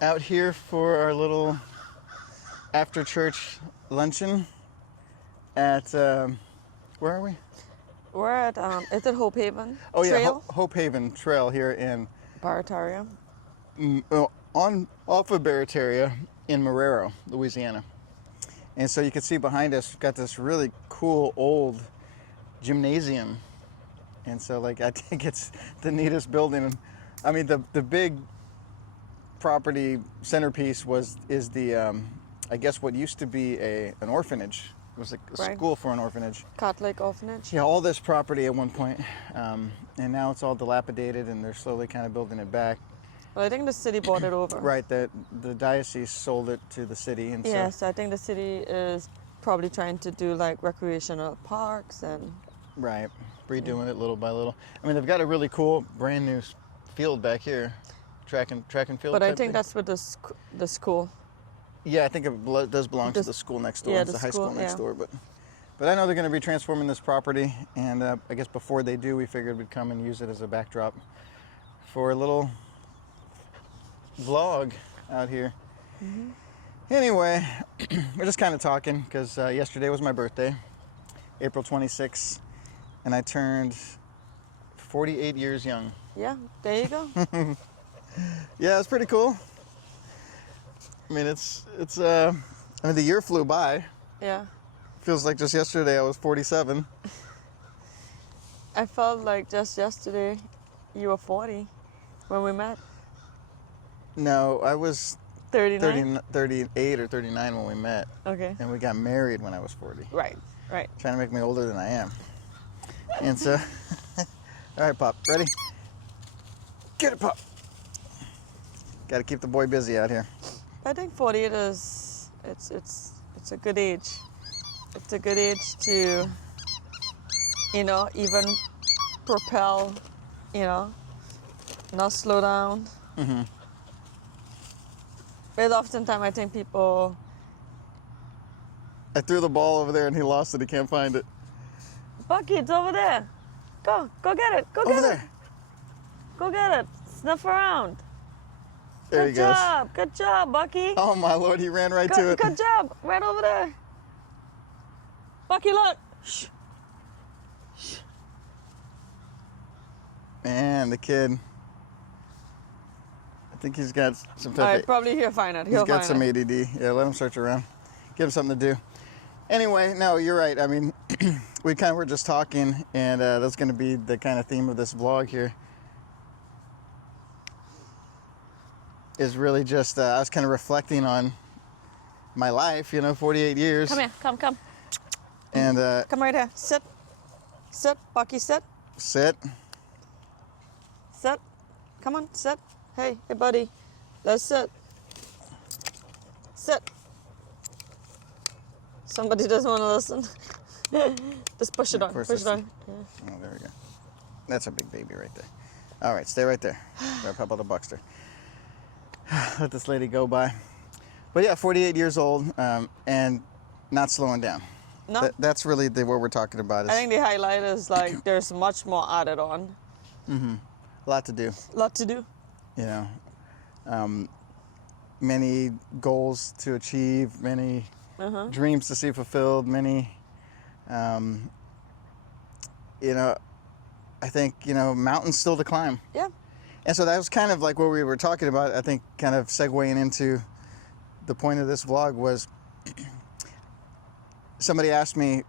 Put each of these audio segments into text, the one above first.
out here for our little after church luncheon at where are we? We're at, is it Hope Haven Oh yeah, Trail? Hope Haven Trail here in Barataria. off of Barataria in Marrero, Louisiana. And so you can see behind us, we've got this really cool old gymnasium. And so like I think it's the neatest building. I mean the big property centerpiece is the I guess what used to be an orphanage. It was like a Right. school for an orphanage. Catholic Orphanage. Yeah, all this property at one point, and now it's all dilapidated, and they're slowly kind of building it back. Well, I think the city bought it over. Right, the diocese sold it to the city, and Yes, so I think the city is probably trying to do like recreational parks and. Right, redoing it little by little. I mean, they've got a really cool brand new field back here, track and field. But I type think thing. that's with the school. Yeah, I think it does belong to the school next door. Yeah, It's the high school next yeah. door, but I know they're going to be transforming this property, and I guess before they do, we figured we'd come and use it as a backdrop for a little vlog out here. Mm-hmm. Anyway, we're just kind of talking because yesterday was my birthday, April 26th, and I turned 48 years young. Yeah, there you go. Yeah, it's pretty cool. I mean, it's I mean, the year flew by. Yeah. Feels like just yesterday I was 47. I felt like just yesterday you were 40 when we met. No, I was 39? 38 or 39 when we met. Okay. And we got married when I was 40. Right. Trying to make me older than I am. And so, all right, Pop, ready? Get it, Pop. Got to keep the boy busy out here. I think 48 is it's a good age. It's a good age to, even propel, not slow down. Mm-hmm. But oftentimes I think people. I threw the ball over there and he lost it. He can't find it. Bucky, it's over there. Go get it. Go Over get there. it. Go get it. Snuff around. There he goes. Good job, Bucky. Oh my Lord, he ran right to it. Good job. Right over there. Bucky, look. Shh. Man, the kid. I think he's got some type All right, of... probably he'll find it. He's got some ADD. Yeah, let him search around. Give him something to do. Anyway, no, you're right. I mean, we kind of were just talking, and that's going to be the kind of theme of this vlog here. Is really just, I was kind of reflecting on my life, 48 years. Come here. Come. And Come right here. Sit. Bucky, sit. sit. Come on, sit. Hey, buddy. Let's sit. Sit. Somebody doesn't want to listen. Just push it on. Push it on. Yeah. Oh, there we go. That's a big baby right there. All right, stay right there. Grab Papa the Buckster. Let this lady go by. But yeah, 48 years old and not slowing down. No. That's really what we're talking about. Is I think the highlight is like there's much more added on. a lot to do. Lot to do. Many goals to achieve, many dreams to see fulfilled, many, I think, mountains still to climb. Yeah. And so that was kind of like what we were talking about, I think, kind of segueing into the point of this vlog was somebody asked me,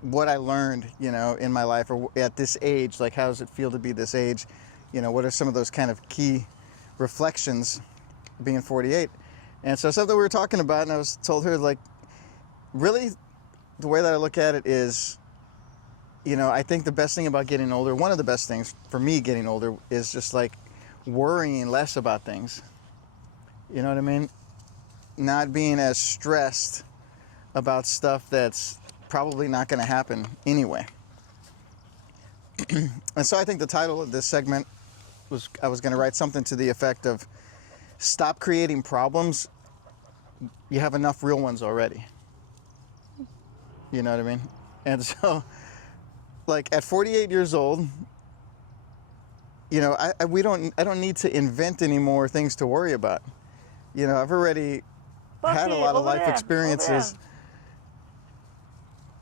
what I learned, in my life or at this age, like how does it feel to be this age? What are some of those kind of key reflections being 48? And so something we were talking about, and I was told her, like, really the way that I look at it is, I think the best thing about getting older, one of the best things for me getting older is just like worrying less about things. You know what I mean? Not being as stressed about stuff that's probably not going to happen anyway. And so I think the title of this segment was, I was going to write something to the effect of, stop creating problems. You have enough real ones already. You know what I mean? And so, like, at 48 years old, you know, I don't need to invent any more things to worry about. You know, I've already had a Bucky, lot of over life there, experiences.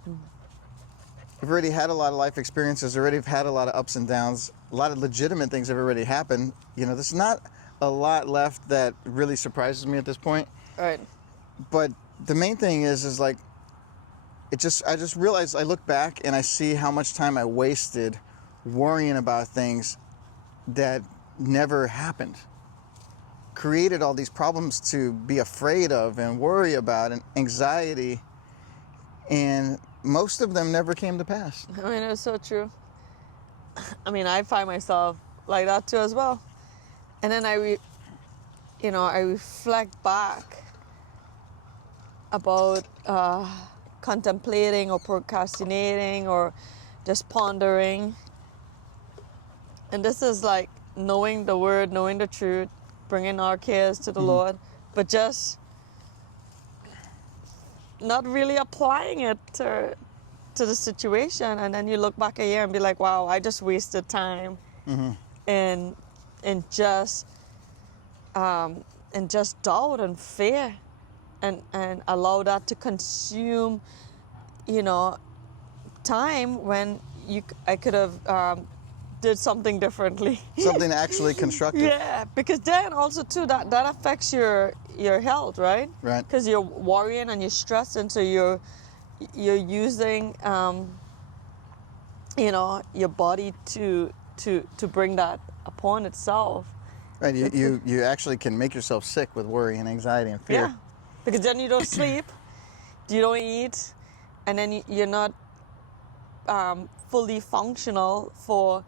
over I've already had a lot of life experiences, already have had a lot of ups and downs, a lot of legitimate things have already happened. You know, there's not a lot left that really surprises me at this point. there. Right. But the main thing is like, I just realized, I look back and I see how much time I wasted worrying about things that never happened. Created all these problems to be afraid of and worry about and anxiety, and most of them never came to pass. I mean, it's so true. I mean, I find myself like that too as well. And then I reflect back about contemplating or procrastinating or just pondering. And this is like knowing the word, knowing the truth, bringing our cares to the Lord, but just not really applying it to the situation. And then you look back a year and be like, wow, I just wasted time in just doubt and fear, and allow that to consume, you know, time when I could have did something differently. Something actually constructive. Yeah, because then also too that affects your health, right? Right. Because you're worrying and you're stressed, and so you're using you know, your body to bring that upon itself. Right. You actually can make yourself sick with worry and anxiety and fear. Yeah, because then you don't sleep, you don't eat, and then you're not fully functional for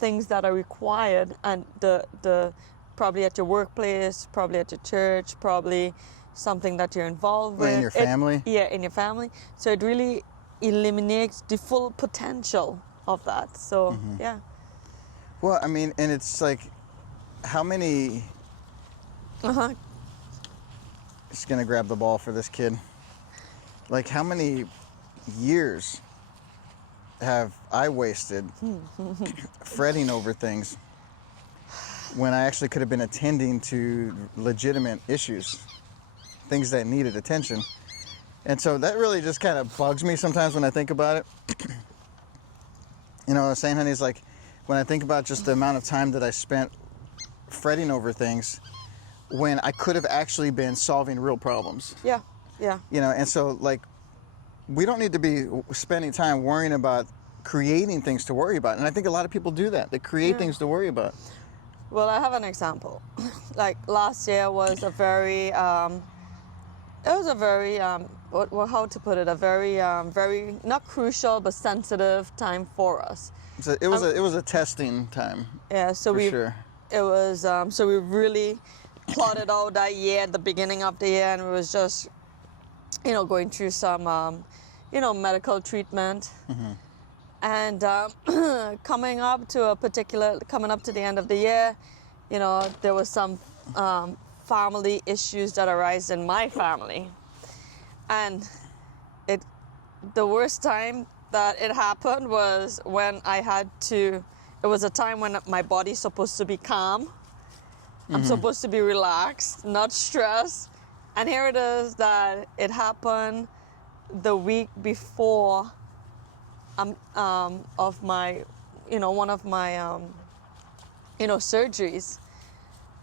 things that are required, and the probably at your workplace, probably at your church, probably something that you're involved with. In your family. In your family. So it really eliminates the full potential of that. So yeah. Well, I mean, and it's like, how many... Just gonna grab the ball for this kid. Like, how many years have I wasted fretting over things when I actually could have been attending to legitimate issues, things that needed attention? And so that really just kind of bugs me sometimes when I think about it. You know what I was saying, honey, is like, when I think about just the amount of time that I spent fretting over things when I could have actually been solving real problems. Yeah. Yeah. You know, and so, like, we don't need to be spending time worrying about creating things to worry about. And I think a lot of people do that. They create things to worry about. Well, I have an example. Like last year was a very, how to put it, a very, very, not crucial, but sensitive time for us. So it was a testing time. Yeah, so sure. It was, so we really plotted out that year at the beginning of the year, and it was just, you know, going through some, you know, medical treatment. And coming up to the end of the year, you know, there was some family issues that arise in my family. And the worst time that it happened was when it was a time when my body's supposed to be calm. I'm supposed to be relaxed, not stressed. And here it is that it happened the week before of my, you know, one of my, you know, surgeries.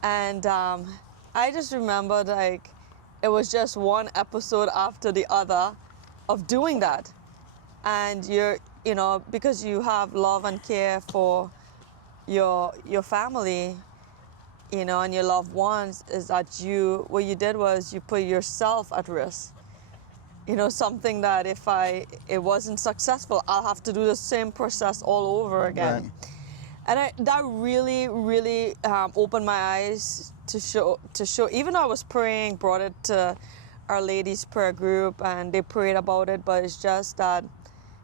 And I just remembered, like, it was just one episode after the other of doing that. And you're, you know, because you have love and care for your family, you know, and your loved ones, is that what you did was you put yourself at risk. You know, something that if it wasn't successful, I'll have to do the same process all over again. Right. And that really, really opened my eyes to show, even though I was praying, brought it to Our Lady's prayer group, and they prayed about it, but it's just that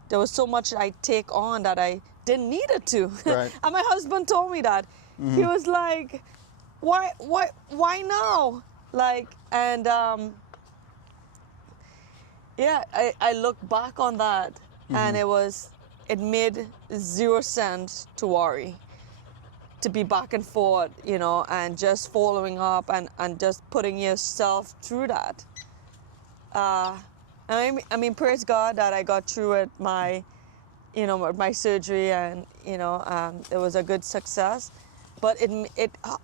there was so much I take on that I didn't need it to. Right. And my husband told me that. He was like, why now? Like, and yeah, I look back on that, and it made 0 sense to worry. to be back and forth, you know, and just following up and just putting yourself through that. I mean, praise God that I got through it, my surgery, and it was a good success. But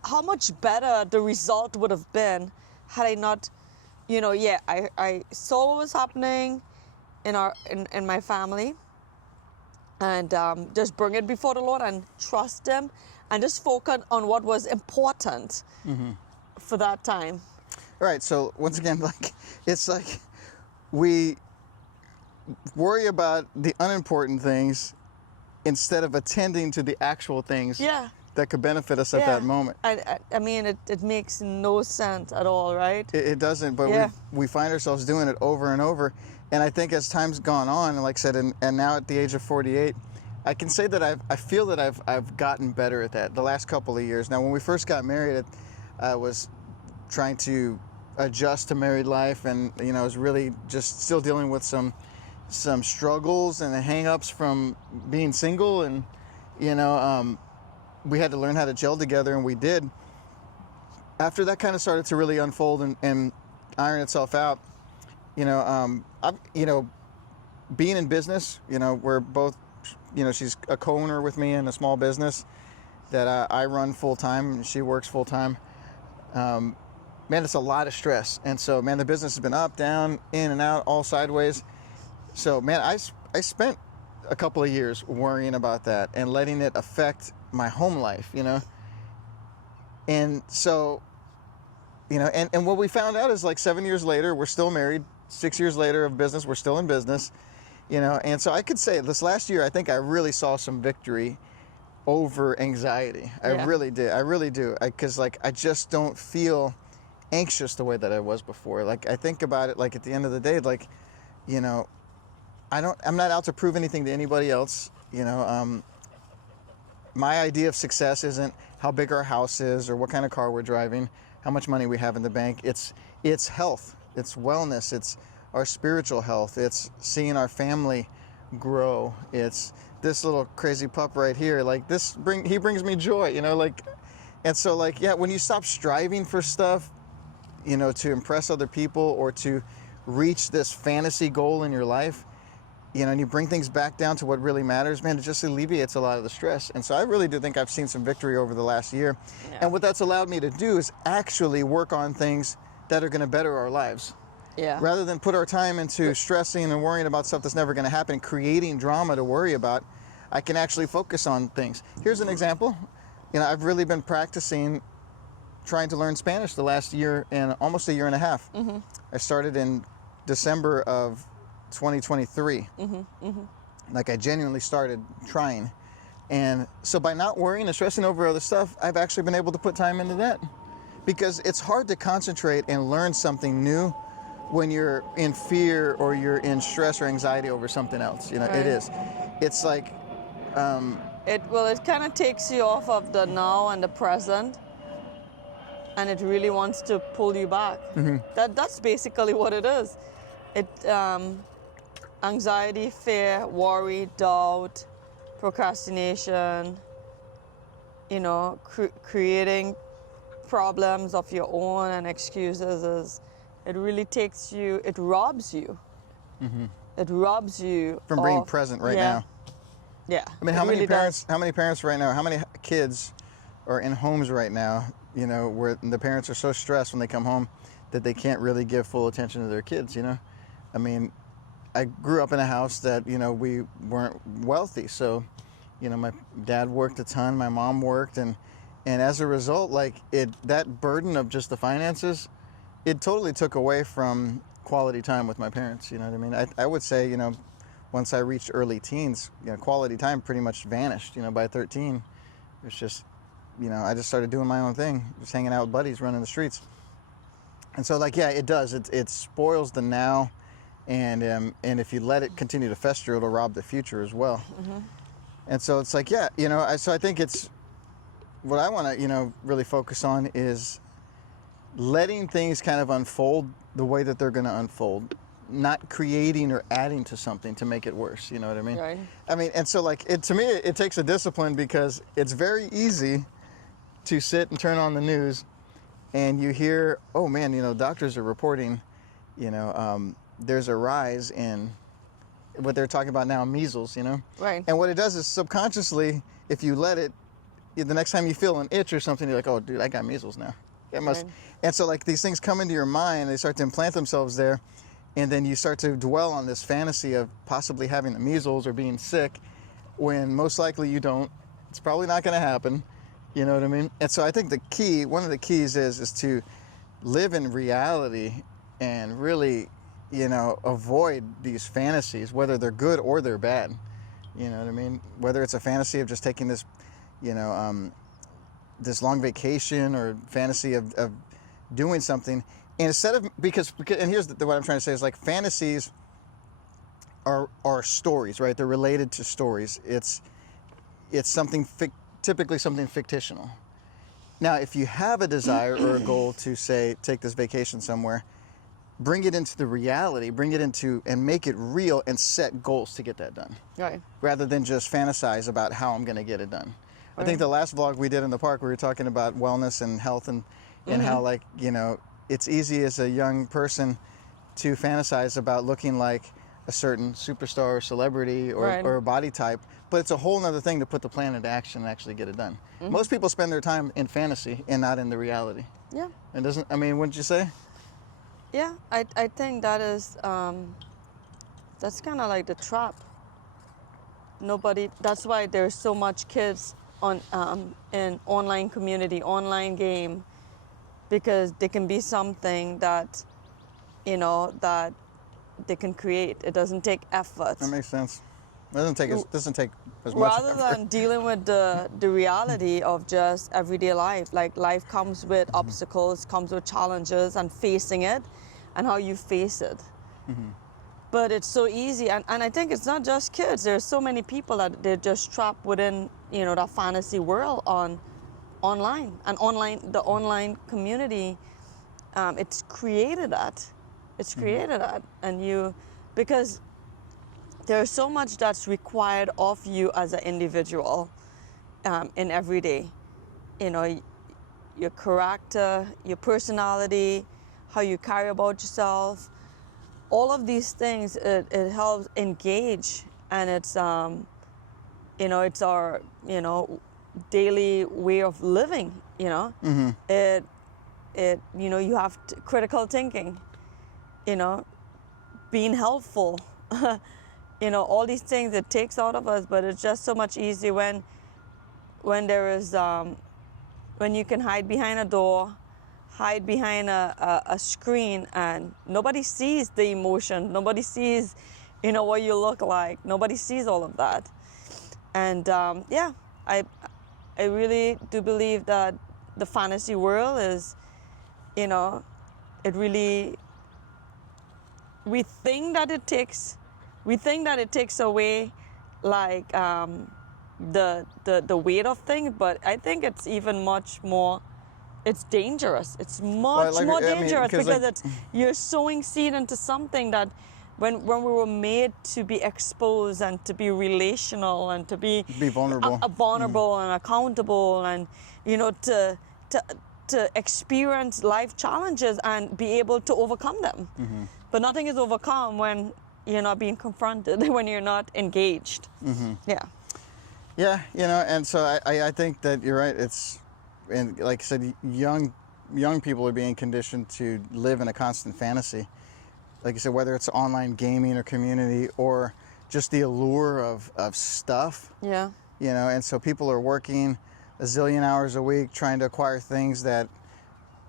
how much better the result would have been had I not, I saw what was happening in my family, and just bring it before the Lord and trust Him, and just focus on what was important for that time. All right. So once again, like, it's like we worry about the unimportant things instead of attending to the actual things that could benefit us at that moment. I mean, it makes no sense at all, right? It doesn't, but we find ourselves doing it over and over. And I think as time's gone on, like I said, and now at the age of 48, I can say that I feel that I've gotten better at that the last couple of years. Now, when we first got married, I was trying to adjust to married life, and I was really just still dealing with some struggles and the hang-ups from being single, and we had to learn how to gel together, and we did. After that kind of started to really unfold and iron itself out, being in business, we're both, she's a co-owner with me in a small business that I run full-time, and she works full-time. Man, it's a lot of stress. And so, man, the business has been up, down, in and out, all sideways. So, man, I spent a couple of years worrying about that and letting it affect my home life, And so, and what we found out is, like, 7 years later, we're still married. 6 years later of business, we're still in business, And so I could say this last year, I think I really saw some victory over anxiety. I really did. I really do. Because, I just don't feel anxious the way that I was before. Like, I think about it, like, at the end of the day, like, I'm not out to prove anything to anybody else. My idea of success isn't how big our house is or what kind of car we're driving, how much money we have in the bank. It's health, it's wellness, it's our spiritual health, it's seeing our family grow. It's this little crazy pup right here. Like, he brings me joy, and so, when you stop striving for stuff, to impress other people or to reach this fantasy goal in your life, and you bring things back down to what really matters, man, it just alleviates a lot of the stress. And so I really do think I've seen some victory over the last year. Yeah. And what that's allowed me to do is actually work on things that are going to better our lives. Yeah. Rather than put our time into stressing and worrying about stuff that's never going to happen, creating drama to worry about, I can actually focus on things. Here's an example. I've really been practicing trying to learn Spanish the last year and almost a year and a half. Mm-hmm. I started in December of 2023. Like, I genuinely started trying. And so by not worrying and stressing over other stuff, I've actually been able to put time into that. Because it's hard to concentrate and learn something new when you're in fear or you're in stress or anxiety over something else. Right. It is. It's like... it kind of takes you off of the now and the present, and it really wants to pull you back. Mm-hmm. That's basically what it is. Anxiety, fear, worry, doubt, procrastination, creating problems of your own and excuses. It really it robs you. Mm-hmm. It robs you from being present right now. Yeah. I mean, how many parents right now, how many kids are in homes right now, where the parents are so stressed when they come home that they can't really give full attention to their kids, I mean, I grew up in a house that, we weren't wealthy. So, my dad worked a ton, my mom worked, and as a result, that burden of just the finances, it totally took away from quality time with my parents. You know what I mean? I would say, once I reached early teens, quality time pretty much vanished. By 13, it was just, I just started doing my own thing, just hanging out with buddies, running the streets. And so, it does. It spoils the now. And if you let it continue to fester, it'll rob the future as well. Mm-hmm. And so it's so I think it's what I want to, really focus on is letting things kind of unfold the way that they're going to unfold, not creating or adding to something to make it worse. You know what I mean? Right. I mean, and so to me, it takes a discipline, because it's very easy to sit and turn on the news, and you hear, oh man, doctors are reporting, there's a rise in what they're talking about now, measles, Right. And what it does is subconsciously, if you let it, the next time you feel an itch or something, you're like, oh, dude, I got measles now. It must. Right. And so, like, these things come into your mind, they start to implant themselves there, and then you start to dwell on this fantasy of possibly having the measles or being sick, when most likely you don't. It's probably not going to happen. You know what I mean? And so I think one of the keys is to live in reality and really, avoid these fantasies, whether they're good or they're bad. You know what I mean? Whether it's a fantasy of just taking this, this long vacation, or fantasy of doing something. And instead of, because and here's what I'm trying to say is, like, fantasies are stories, right? They're related to stories. It's something typically something fictional. Now, if you have a desire or a goal to, say, take this vacation somewhere, bring it into the reality, and make it real, and set goals to get that done. Right. Rather than just fantasize about how I'm going to get it done. Right. I think the last vlog we did in the park, we were talking about wellness and health, and how, like, it's easy as a young person to fantasize about looking like a certain superstar or celebrity or a body type, but it's a whole other thing to put the plan into action and actually get it done. Most people spend their time in fantasy and not in the reality. Yeah. And wouldn't you say? Yeah, I think that is, that's kind of like the trap. That's why there's so much kids on in online community, online game, because they can be something that, that they can create. It doesn't take effort. That makes sense. It doesn't take as much Rather effort. than dealing with the reality of just everyday life. Like, life comes with obstacles, comes with challenges, and facing it, and how you face it. But it's so easy, and I think it's not just kids. There's so many people that they're just trapped within, that fantasy world online. And the online community, it's created that. It's created that. And because there's so much that's required of you as an individual in every day. Your character, your personality, how you carry about yourself. All of these things, it helps engage, and it's it's our daily way of living. It you have critical thinking, being helpful, all these things it takes out of us. But it's just so much easier when there is when you can hide behind a door, hide behind a screen, and nobody sees the emotion, nobody sees what you look like, nobody sees all of that. And I really do believe that the fantasy world is, it really, we think that it takes away, like, the weight of things, but I think it's even much more. It's dangerous. It's much more dangerous because you're sowing seed into something that, when we were made to be exposed and to be relational and to be vulnerable, vulnerable and accountable, and to experience life challenges and be able to overcome them. But nothing is overcome when you're not being confronted, when you're not engaged. Yeah, and so I think that you're right. And like I said, young people are being conditioned to live in a constant fantasy. Like you said, whether it's online gaming or community, or just the allure of stuff. Yeah. And so people are working a zillion hours a week trying to acquire things that,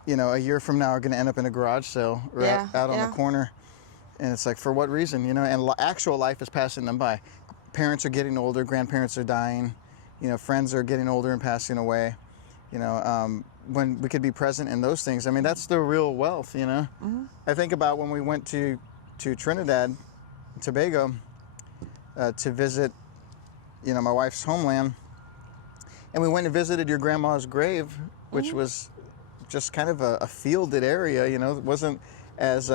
a year from now are going to end up in a garage sale or out on the corner. And it's like, for what reason? And actual life is passing them by. Parents are getting older, grandparents are dying, friends are getting older and passing away. When we could be present in those things. I mean, that's the real wealth, I think about when we went to Trinidad and Tobago to visit, my wife's homeland. And we went and visited your grandma's grave, which was just kind of a fielded area, It wasn't as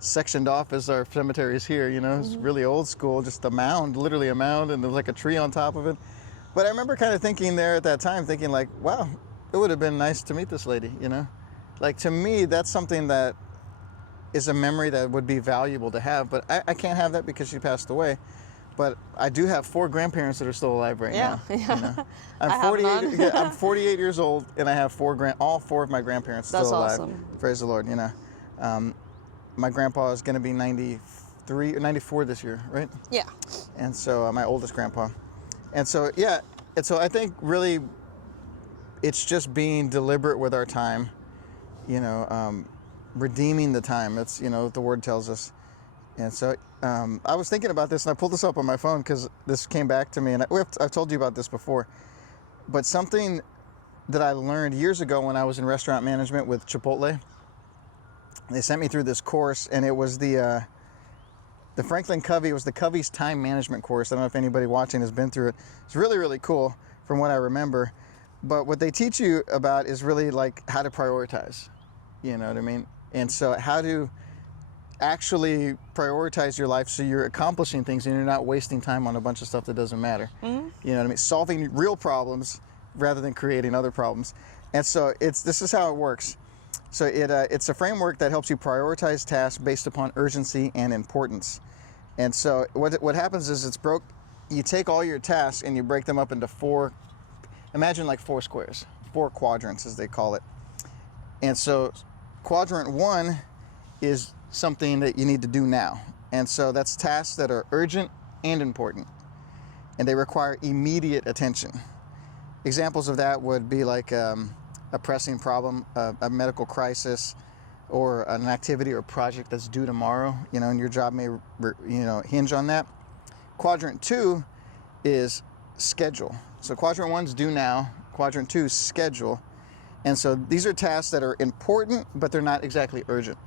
sectioned off as our cemeteries here, It was really old school, just a mound, literally a mound, and there was like a tree on top of it. But I remember kind of thinking there at that time, like, wow, it would have been nice to meet this lady, you know? Like, to me, that's something that is a memory that would be valuable to have, but I can't have that because she passed away. But I do have 4 grandparents that are still alive right Yeah, now. yeah. You know? I have none. Yeah, I'm 48 years old, and I have all 4 of my grandparents That's still alive. awesome. Praise the Lord, you know. My grandpa is going to be 93 or 94 this year, right? Yeah. And so my oldest grandpa. And so, yeah, and so I think really it's just being deliberate with our time, you know, redeeming the time. That's, you know, what the word tells us. And so I was thinking about this, and I pulled this up on my phone because this came back to me, and I've told you about this before. But something that I learned years ago when I was in restaurant management with Chipotle, they sent me through this course, and it was the Franklin Covey. It was the Covey's time management course. I don't know if anybody watching has been through it. It's really, really cool from what I remember. But what they teach you about is really like how to prioritize. You know what I mean? And so how to actually prioritize your life so you're accomplishing things and you're not wasting time on a bunch of stuff that doesn't matter. You know what I mean? Solving real problems rather than creating other problems. And so this is how it works. So it's a framework that helps you prioritize tasks based upon urgency and importance. And so what happens is you take all your tasks and you break them up into 4, imagine like 4 squares, 4 quadrants as they call it. And so quadrant 1 is something that you need to do now. And so that's tasks that are urgent and important, and they require immediate attention. Examples of that would be like a pressing problem, a medical crisis, or an activity or project that's due tomorrow, you know, and your job may, hinge on that. Quadrant 2 is schedule. So quadrant 1 is do now, quadrant 2 is schedule. And so these are tasks that are important, but they're not exactly urgent.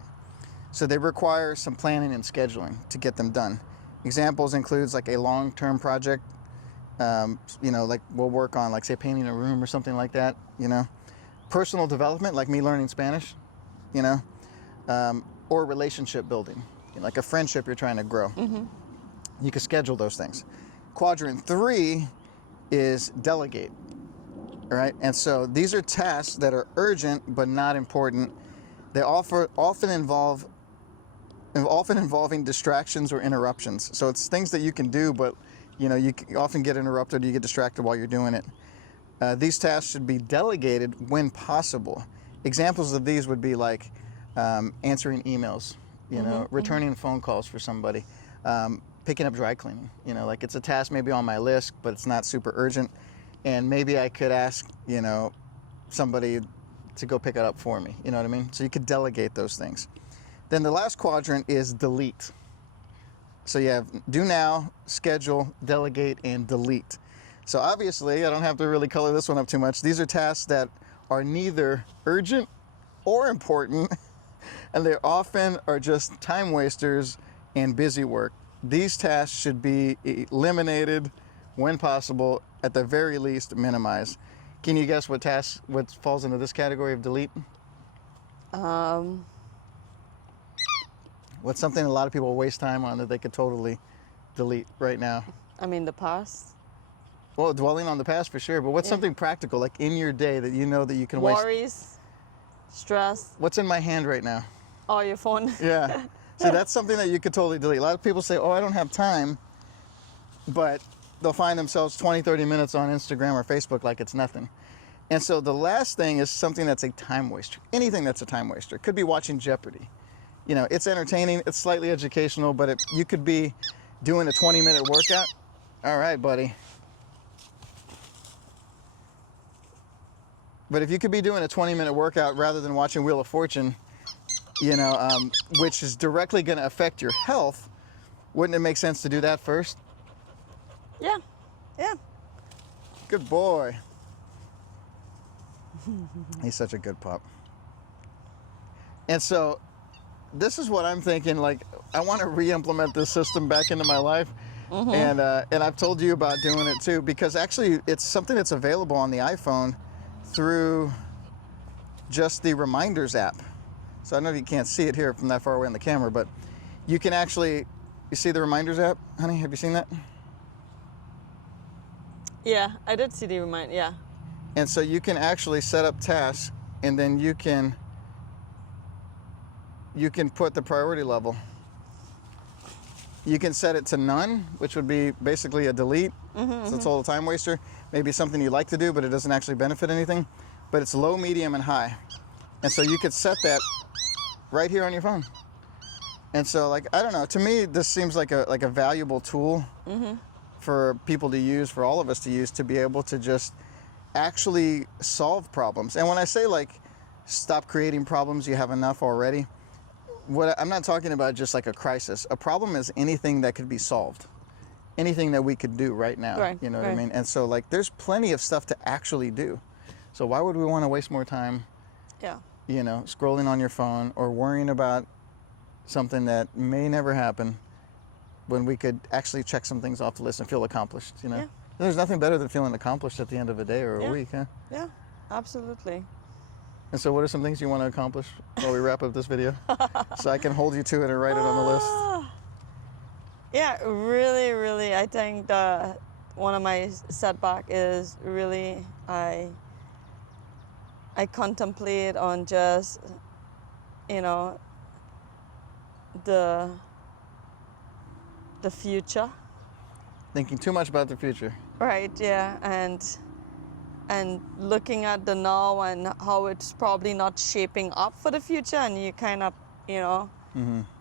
So they require some planning and scheduling to get them done. Examples includes like a long-term project, like we'll work on, like say painting a room or something like that, you know. Personal development, like me learning Spanish, you know, or relationship building, like a friendship you're trying to grow. You can schedule those things. Quadrant 3 is delegate, all right? And so these are tasks that are urgent but not important. They often involving distractions or interruptions. So it's things that you can do, but you know, you often get interrupted, you get distracted while you're doing it. These tasks should be delegated when possible. Examples of these would be like answering emails, you know, returning phone calls for somebody, picking up dry cleaning. You know, like it's a task maybe on my list, but it's not super urgent. And maybe I could ask, you know, somebody to go pick it up for me. You know what I mean? So you could delegate those things. Then the last quadrant is delete. So you have do now, schedule, delegate, and delete. So obviously, I don't have to really color this one up too much. These are tasks that are neither urgent or important, and they often are just time wasters and busy work. These tasks should be eliminated when possible, at the very least minimized. Can you guess what falls into this category of delete? What's something a lot of people waste time on that they could totally delete right now? I mean, the past. Well, dwelling on the past for sure, but what's something practical, like in your day that you know that you can waste? Worries, stress. What's in my hand right now? Oh, your phone. Yeah. See, that's something that you could totally delete. A lot of people say, oh, I don't have time, but they'll find themselves 20, 30 minutes on Instagram or Facebook like it's nothing. And so the last thing is something that's a time waster. Anything that's a time waster. It could be watching Jeopardy. You know, it's entertaining, it's slightly educational, but you could be doing a 20-minute workout. All right, buddy. But if you could be doing a 20-minute workout rather than watching Wheel of Fortune, you know, which is directly going to affect your health, wouldn't it make sense to do that first? Yeah, yeah. Good boy. He's such a good pup. And so this is what I'm thinking, like, I want to re-implement this system back into my life. And I've told you about doing it too, because actually it's something that's available on the iPhone through just the Reminders app. So I know you can't see it here from that far away on the camera, but you can actually, you see the Reminders app, honey? Have you seen that? Yeah, I did see the reminder, yeah. And so you can actually set up tasks, and then you can put the priority level. You can set it to none, which would be basically a delete. So it's all a time waster. Maybe something you like to do, but it doesn't actually benefit anything. But it's low, medium, and high. And so you could set that right here on your phone. And so, like, I don't know, to me, this seems like a valuable tool for people to use, for all of us to use, to be able to just actually solve problems. And when I say, like, stop creating problems, you have enough already, I'm not talking about just like a crisis. A problem is anything that could be solved, anything that we could do right now. Right, You know what right. I mean? And so, like, there's plenty of stuff to actually do. So why would we want to waste more time, Yeah. you know, scrolling on your phone or worrying about something that may never happen when we could actually check some things off the list and feel accomplished, you know? Yeah. There's nothing better than feeling accomplished at the end of a day or a Yeah. week, huh? Yeah. Absolutely. And so what are some things you want to accomplish while we wrap up this video? So I can hold you to it and write it on the list. Yeah, really, really. I think that one of my setback is really I contemplate on just, you know, the future. Thinking too much about the future. Right, yeah, and looking at the now and how it's probably not shaping up for the future, and you kind of, you know,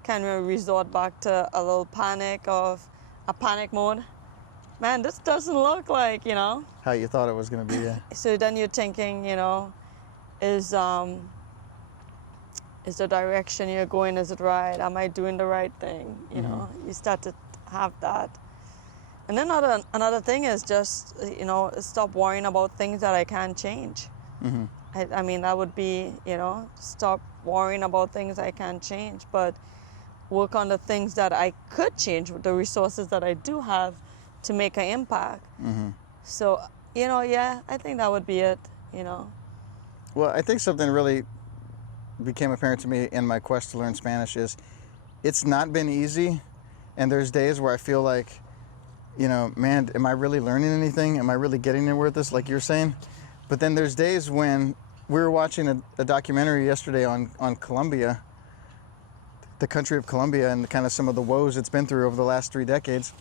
kind of resort back to a little panic mode. Man, this doesn't look like, you know. How you thought it was going to be, yeah. So then you're thinking, you know, is the direction you're going, is it right? Am I doing the right thing? You know, you start to have that. And then another thing is just, you know, stop worrying about things that I can't change. I mean, that would be, you know, stop worrying about things I can't change, but work on the things that I could change with the resources that I do have to make an impact. So, you know, yeah, I think that would be it, you know. Well, I think something really became apparent to me in my quest to learn Spanish is it's not been easy, and there's days where I feel like, you know, man, am I really learning anything? Am I really getting anywhere with this, like you're saying? But then there's days when we were watching a documentary yesterday on Colombia, the country of Colombia, and kind of some of the woes it's been through over the last 3 decades.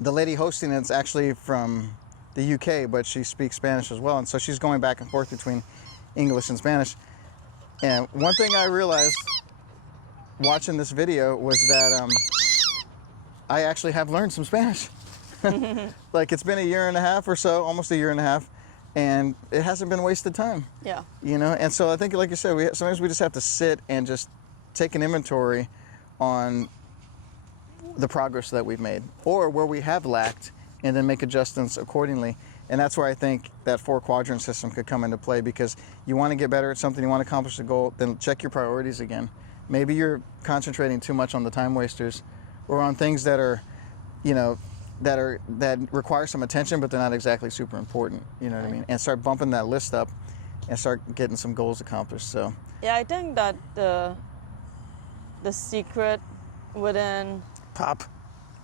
The lady hosting it's actually from the UK, but she speaks Spanish as well, and so she's going back and forth between English and Spanish. And one thing I realized watching this video was that I actually have learned some Spanish. Like, it's been a year and a half or so, almost a year and a half, and it hasn't been wasted time. Yeah. You know, and so I think, like you said, sometimes we just have to sit and just take an inventory on the progress that we've made or where we have lacked, and then make adjustments accordingly. And that's where I think that 4-quadrant system could come into play, because you want to get better at something, you want to accomplish a goal, then check your priorities again. Maybe you're concentrating too much on the time wasters or on things that are, you know, that require some attention, but they're not exactly super important. You know what I mean? And start bumping that list up and start getting some goals accomplished. So Yeah, I think that the secret within pop.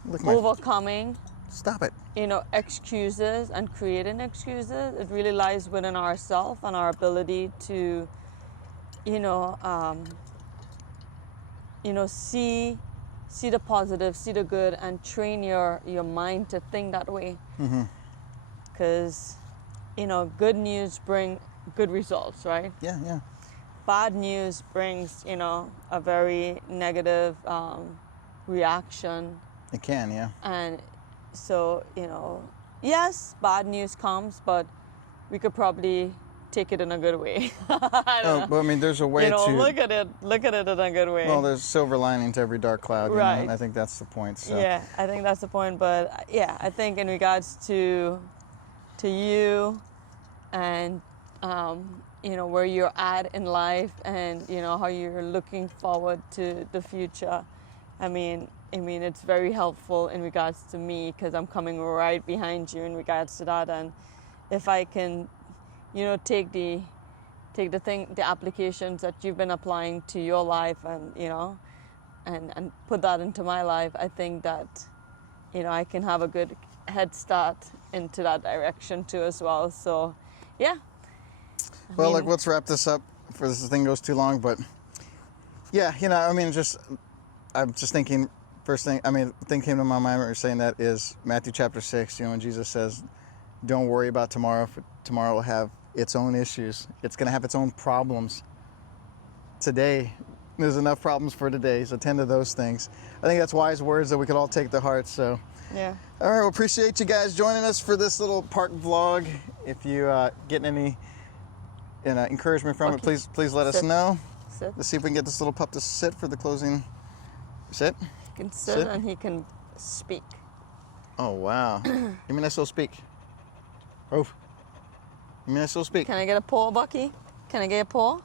Look, overcoming, stop it. you know, excuses and creating excuses, it really lies within ourselves and our ability to, you know, see the positive, see the good, and train your mind to think that way. Because, you know, good news bring good results, right? Yeah, yeah. Bad news brings, you know, a very negative reaction. It can, yeah. And so, you know, yes, bad news comes, but we could probably take it in a good way. Oh, but I mean, there's a way you know, to look at it in a good way. Well, there's silver lining to every dark cloud. You Right. know? I think that's the point. So. Yeah, I think that's the point. But yeah, I think in regards to you and you know, where you're at in life, and you know how you're looking forward to the future. I mean, it's very helpful in regards to me, because I'm coming right behind you in regards to that. And if I can, you know, take the applications that you've been applying to your life, and you know, and put that into my life, I think that, you know, I can have a good head start into that direction too as well. So, yeah. Well, mean- like, let's wrap this up before this thing goes too long. But yeah, you know, I mean, I'm just thinking. First thing came to my mind when you're saying that is Matthew chapter 6. You know, when Jesus says, "Don't worry about tomorrow, for tomorrow will have its own issues. It's going to have its own problems. Today, there's enough problems for today, so tend to those things." I think that's wise words that we could all take to heart. So, Yeah. all right, well, appreciate you guys joining us for this little park vlog. If you getting any encouragement from it, please let us Sit. know. Sit. Let's see if we can get this little pup to sit for the closing. Sit. He can sit, Sit. and he can speak. Oh, wow. You mean I still speak? Oh. You mean I still speak? Can I get a paw, Bucky? Can I get a paw?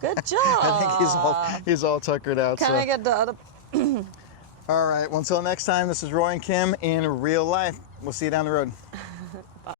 Good job. I think he's all tuckered out. Can so. I get the other? All right. Well, until next time, this is Roy and Kim in real life. We'll see you down the road.